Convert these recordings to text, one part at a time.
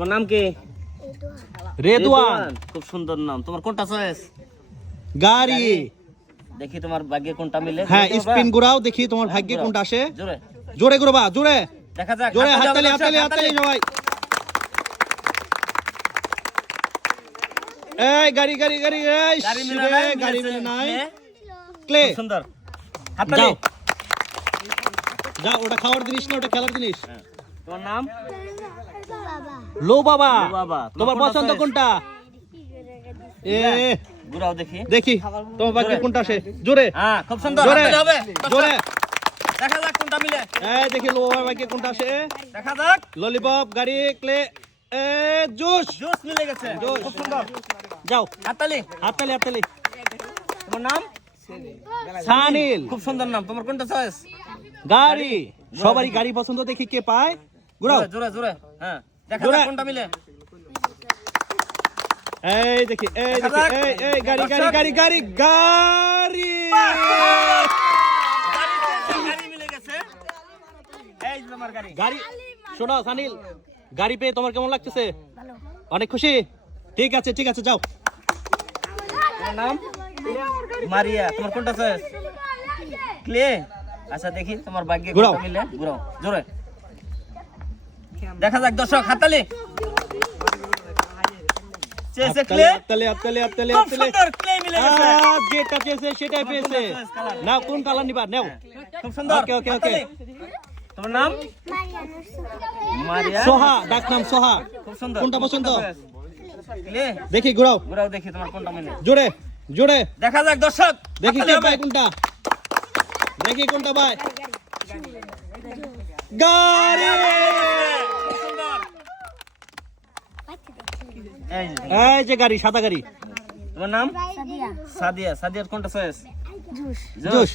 তোমার নাম কি? রেদওয়ান খুব সুন্দর নাম। তোমার কোনটা চয়েস গাড়ি। দেখি তোমার ভাগ্যে কোনটা মিলে। হ্যাঁ স্পিন ঘোরাও দেখি তোমার ভাগ্যে কোনটা আসে। জোরে। জোরে ঘুরবা জোরে। দেখা যাক জোরে হাততালি হাততালি হাততালি সবাই। এই গাড়ি গাড়ি গাড়ি এই গাড়ি মিলে নাই? ক্লে। সুন্দর। হাততালি। যাও। যা ওটা খাওয়ার জিনিস না ওটা খেলার জিনিস। হ্যাঁ। তোমার নাম? লো বাবা। তোমার পছন্দ কোনটা? এ ঘুরাও দেখি। দেখি তোমার জোরে। কোনটা আসে জোরে। হ্যাঁ খুব সুন্দর। জোরে। হবে। জোরে। দেখা যাক কোনটা মিলে। এই দেখি লো বাবার ভাগ্যে কোনটা আসে দেখা যাক। ললিপপ গাড়ি ক্লে এ জুস। জুস মিলে গেছে। জুস। খুব সুন্দর। যাও। হাততালি। হাততালি হাততালি। তোমার নাম? সানিল। খুব সুন্দর নাম। তোমার কোনটা চয়েস গাড়ি। সবারই গাড়ি পছন্দ দেখি কে পায়? ঘুরাও। জোরে জোরে হ্যাঁ দেখা যাক কোনটা মিলে। এই দেখি এই দেখি এই এই গাড়ি গাড়ি গাড়ি গাড়ি গাড়ি। গাড়ি মিলে গেছে। এই তোমার গাড়ি। গাড়ি শোনো সানিল গাড়ি পেয়ে তোমার কেমন লাগতেছে? অনেক খুশি? ঠিক আছে ঠিক আছে যাও। নাম? মারিয়া। তোমার কোনটা চয়েস ক্লে। আচ্ছা দেখি তোমার ভাগ্যে ঘুরাও। মিলে। ঘুরাও। জোরে। দেখা যাক দর্শক হাতালি হ্যাঁ, সোহা কোনটা দেখি ঘুরাও। দেখি তোমার কোনটা মনে জুড়ে জুড়ে দেখা যাক দর্শক দেখি ভাই কোনটা। দেখি কোনটা ভাই গাড়ি। এই যে, গাড়ি। সাদা গাড়ি। তোমার নাম? সাদিয়া। সাদিয়ার কোনটা চয়েস জোশ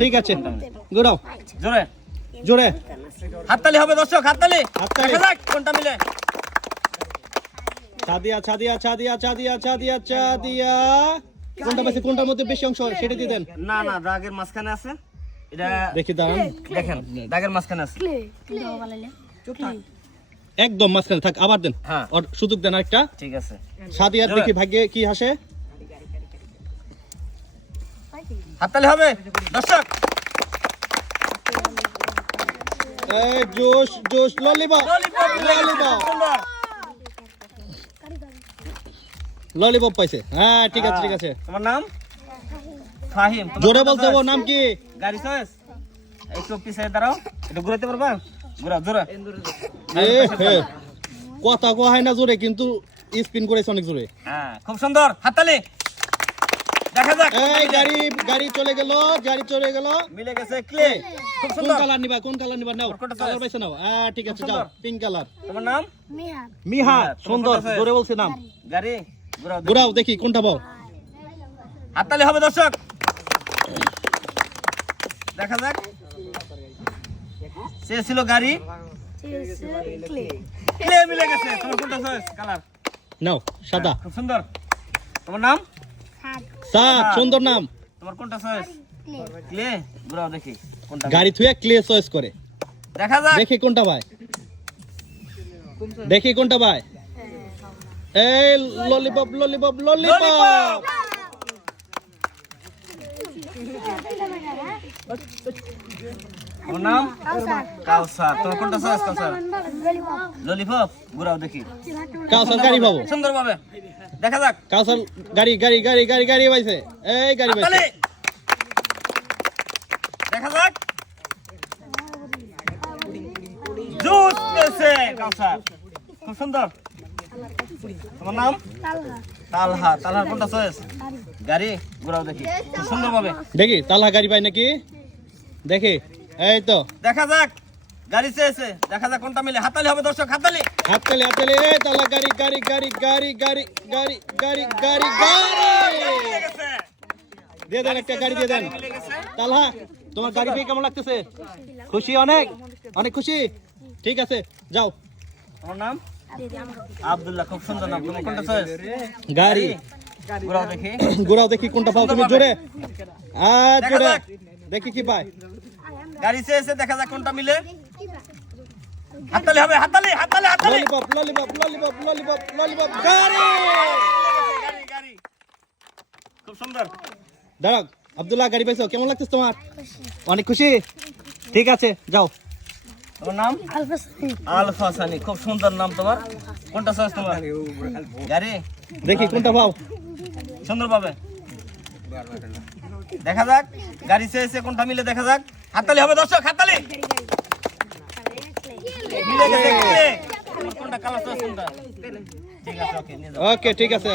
ঠিক আছে। ঘুরাও। জোরে। জোরে। হাততালি হবে দর্শক হাততালি। হাততালি। কোনটা মিলে। ছাদিয়া ছাদিয়া ছাদিয়া ছাদিয়া ছাদিয়া ছাদিয়া কোনটা পাইছে কোনটার মধ্যে বেশি অংশ সেটা দিয়ে দেন। না না দাগের মাঝখানে আছে। এটা দেখি দাঁড়ান। দেখেন দাগের মাঝখানে আছে। একদম মাঝখানে থাক আবার দেন। হ্যাঁ। ওর সুযোগ দেন একটা ঠিক আছে। সাদিয়ার। দেখি ভাগ্যে কি হাসে। হাততালি হবে। দর্শক। এই জোশ জোশ ললিপপ। পাইছে। হ্যাঁ ঠিক আছে ঠিক আছে। তোমার নাম? ফাহিম। জোরে বলতে নাম কি? গাড়ি চয়েস একটু পিছিয়ে দাঁড়াও। একটু ঘুরাতে পারবা? ঘুরাও জোরে এ হে। কথা কোহায় না জোরে কিন্তু স্পিন করেছে অনেক জোরে। হ্যাঁ খুব সুন্দর। হাততালি। দেখা যাক। এই গাড়ি গাড়ি চলে গেল গাড়ি চলে গেল। মিলে গেছে ক্লে খুব কোন সুন্দর। কালার নিবা কোন কালার নিবা নাও। কালার হ্যাঁ ঠিক আছে যাও পিঙ্ক কালার তোমার নাম? মিহা। মিহা, সুন্দর জোরে বলছে নাম। গাড়ি। দেখি। ঘুরাও দেখি কোনটা পাও। হাততালি হবে দর্শক। দেখা যাক। সে ছিল গাড়ি ক্লে। মিলে গেছে। তোমার কোনটা চয়েস কালার? নাও সাদা। খুব সুন্দর। তোমার নাম? সাত সুন্দর নাম। তোমার কোনটা চয়েস ক্লে। ঘুরাও দেখি কোনটা। গাড়ি থুয়ে ক্লে চয়েস করে। দেখা যাক। দেখি কোনটা ভাই দেখি কোনটা ভাই এই ললিপপ ললিপপ ললিপপ নাম? কাউসার। তোমার কোনটা চয়েস কাউসার? ললিপপ। ঘুরাও দেখি। কাউসার গাড়ি পাবো। সুন্দর ভাবে দেখা যাক। কাউসার গাড়ি গাড়ি গাড়ি গাড়ি গাড়ি পাইছে। এই গাড়ি পাইছে। দেখা যাক। জুস পেয়েছে কাউসার। খুব সুন্দর। তোমার নাম? তালহা। তালহার কোনটা চয়েস গাড়ি? ঘুরাও দেখি। খুব সুন্দর ভাবে দেখি তালা গাড়ি পাই নাকি? দেখি। এই তো। দেখা যাক। গাড়ি চেয়েছে। দেখা যাক কোনটা মিলে। হাতালি হবে দর্শক হাতালি হাততালি হাততালি। এই তালা গাড়ি গাড়ি গাড়ি গাড়ি গাড়ি গাড়ি গাড়ি গাড়ি গাড়ি। দিয়ে দেন একটা গাড়ি দিয়ে দেন। তালহা তোমার গাড়ি পেয়ে কেমন লাগতেছে? খুশি অনেক? অনেক খুশি? ঠিক আছে যাও। তোমার নাম? আব্দুল্লাহ খুব সুন্দর নাম। তোমার কোনটা চয়েস গাড়ি। ঘুরাও দেখি। ঘোরাও দেখি কোনটা পাও। তুমি জোরে। আর জোরে। দেখি কি পায়। গাড়ি চেয়েছে দেখা যাক কোনটা মিলে। হাততালি হবে হাততালি হাততালি হাততালি। Lollipop lollipop lollipop lollipop lollipop গাড়ি! গাড়ি গাড়ি। খুব সুন্দর। দাঁড়াও আব্দুল্লাহ গাড়ি পাইছো? কেমন লাগতেছে তোমার? অনেক খুশি? ঠিক আছে যাও। তোমার নাম? আলফা সানি খুব সুন্দর নাম তোমার। কোনটা চয়েস তোমার? গাড়ি? দেখি কোনটা পাও? সুন্দর পাবে। দেখা যাক গাড়ি চেয়েছে কোনটা মিলে দেখা যাক। হাততালি হবে দর্শক হাততালি। ওকে ঠিক আছে।